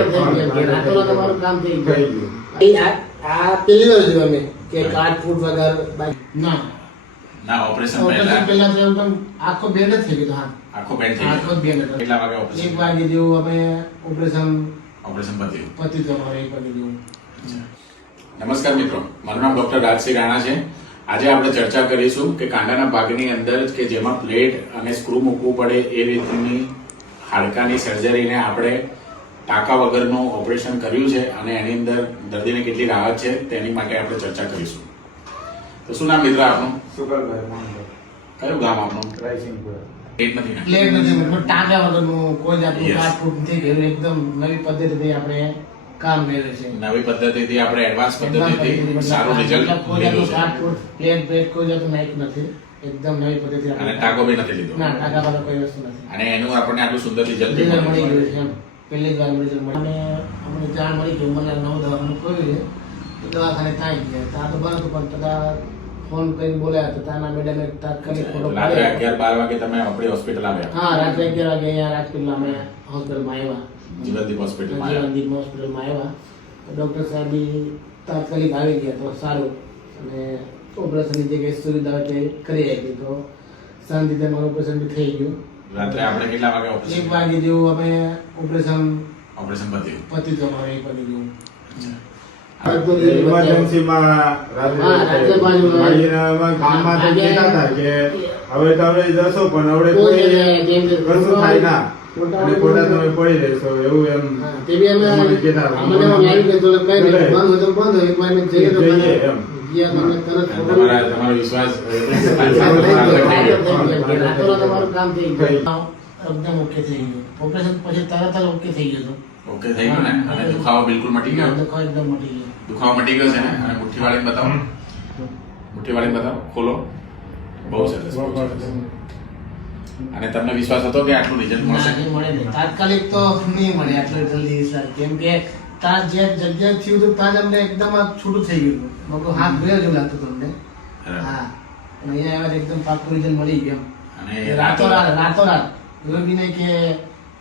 અમારું કામ થઈ ગયું. આ આ વાર જોયું અમે કે કાટ ફૂટ વગર ના. ના ઓપરેશન ઓપરેશન પહેલા? પહેલા તો એકદમ આખો બેડ જ થઈ ગયો હા. આખો બેન્ડ થઈ ગયો? જ બેડ કેટલા વાગે એક વાગે જેવું અમે ઓપરેશન ઓપરેશન પત્યું પતી તો એક વાગે જેવું. નમસ્કાર મિત્રો. મારું નામ ડોક્ટર રાજસિંહ રાણા છે. આજે આપણે ચર્ચા કરીશું કે કાંડાના ભાગની અંદર કે જેમાં પ્લેટ અને સ્ક્રૂ મૂકવું પડે એ રીતની હાડકાની સર્જરીને આપણે ટાંકા વગરનું ઓપરેશન કર્યું છે અને એની અંદર દર્દીને કેટલી રાહત છે તેની માટે આપણે ચર્ચા કરીશું. તો શું નામ મિત્ર આપનું? સુગલભાઈ કયું ગામ આપનું? રાયસિંગપુર પ્લેટ નથી પ્લેટ નથી મતલબ ટાંકા વગરનું કોઈ જાતનું Yes. નથી ગયું એકદમ નવી પદ્ધતિથી આપણે કામ મેળવે છે. નવી પદ્ધતિથી આપણે એડવાન્સ પદ્ધતિથી સારું રિઝલ્ટ કોઈ જાતનું કાટ છે ફૂટ પ્લેટ પ્લેટ કોઈ જાતનું નાખ્યું નથી. એકદમ નવી પદ્ધતિ અને ટાંકો બી નથી લીધો. ના ટાંકા વાળા કોઈ વસ્તુ નથી. અને એનું આપણને આટલું સુંદર રિઝલ્ટ મળી ગયું છે પહેલી જ વાર રિઝલ્ટ મળી અને અમને જાણ મળી કે મને નવ દવાખાનું ખોલ્યું છે. તો દવાખાને થાય ગયા ત્યાં તો બરાબર પણ તથા ફોન કરીને બોલાયા તો ત્યાંના મેડમે તાત્કાલિક ફોટો રાત્રે અગિયાર બાર વાગે તમે આપણી હોસ્પિટલ આવ્યા? હા રાત્રે અગિયાર વાગે અહીંયા રાજપીપળા અમે હોસ્પિટલમાં આવ્યા. જીવનદીપ હોસ્પિટલમાં આવ્યા? જીવનદીપ હોસ્પિટલમાં આવ્યા. તો ડૉક્ટર સાહેબ તાત્કાલિક આવી ગયા તો સારું. અને ઓપરેશનની જે કંઈ સુવિધા હોય તે કરી આપી તો શાંતિથી મારું ઓપરેશન બી થઈ ગયું. રાત્રે આપણે કેટલા વાગે એક વાગે જેવું અમે ઓપરેશન ઓપરેશન પત્યું પતી તો એક વાગે જેવું હવે તમે જશો પણ હવે કોઈ કોઈ જગ્યાએ જેમ કે કશું થાય ના અને ખોટા તમે પડી રહેશો એવું એમ તે બી અમે હતા. બંધ એક વાર જઈએ. એમ. ગયા તો અમને તરત અને તમારા તમારો વિશ્વાસ રાતોરાત કામ થઈ થઈ ગયું એકદમ ઓકે થઈ ગયું. ઓપરેશન પછી તરત જ ઓકે થઈ ગયું ઓકે થઈ ગયું ને? અને દુખાવો બિલકુલ મટી ગયો? દુખાવો એકદમ મટી ગયો. દુખાવો મટી ગયો છે ને? અને મુઠ્ઠી વાળીને બતાવો. મુઠ્ઠી વાળીને બતાવો. ખોલો. બહુ સરસ અને તમને વિશ્વાસ હતો કે આટલું રિઝલ્ટ મળશે? મળે નહીં. તાત્કાલિક તો નહીં મળે આટલું જલ્દી કેમ કે ત્યાં જે જગ્યા થયું હતું ત્યાં જ અમને એકદમ છૂટું થઈ ગયું. મગર હાથ ધોયા જેવું લાગતું હતું અમને હા. અને અહીંયા આવ્યા એકદમ પાકું રિઝલ્ટ મળી ગયું. અને રાતોરાત રાતોરાત એવું બી નહીં કે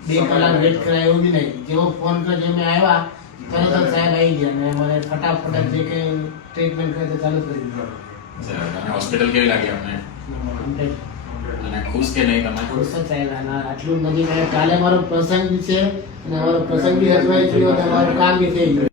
બે કલાક વેટ કરાય એવું બી નહીં. જેવો ફોન કર્યો જેમ મેં આવ્યા તરત જ સાહેબ આવી ગયા અને મને ફટાફટ જ જે કંઈ ટ્રીટમેન્ટ કરે તે ચાલુ કરી દીધું. હોસ્પિટલ કેવી લાગી આપણે અને ખુશ કે નહીં તમે ખુશ જ થયેલા આટલું આવ્યા. કાલે મારો પ્રસંગ છે, અને મારો પ્રસંગ બી હજવાઈ ગયો અને મારું કામ બી થઈ ગયું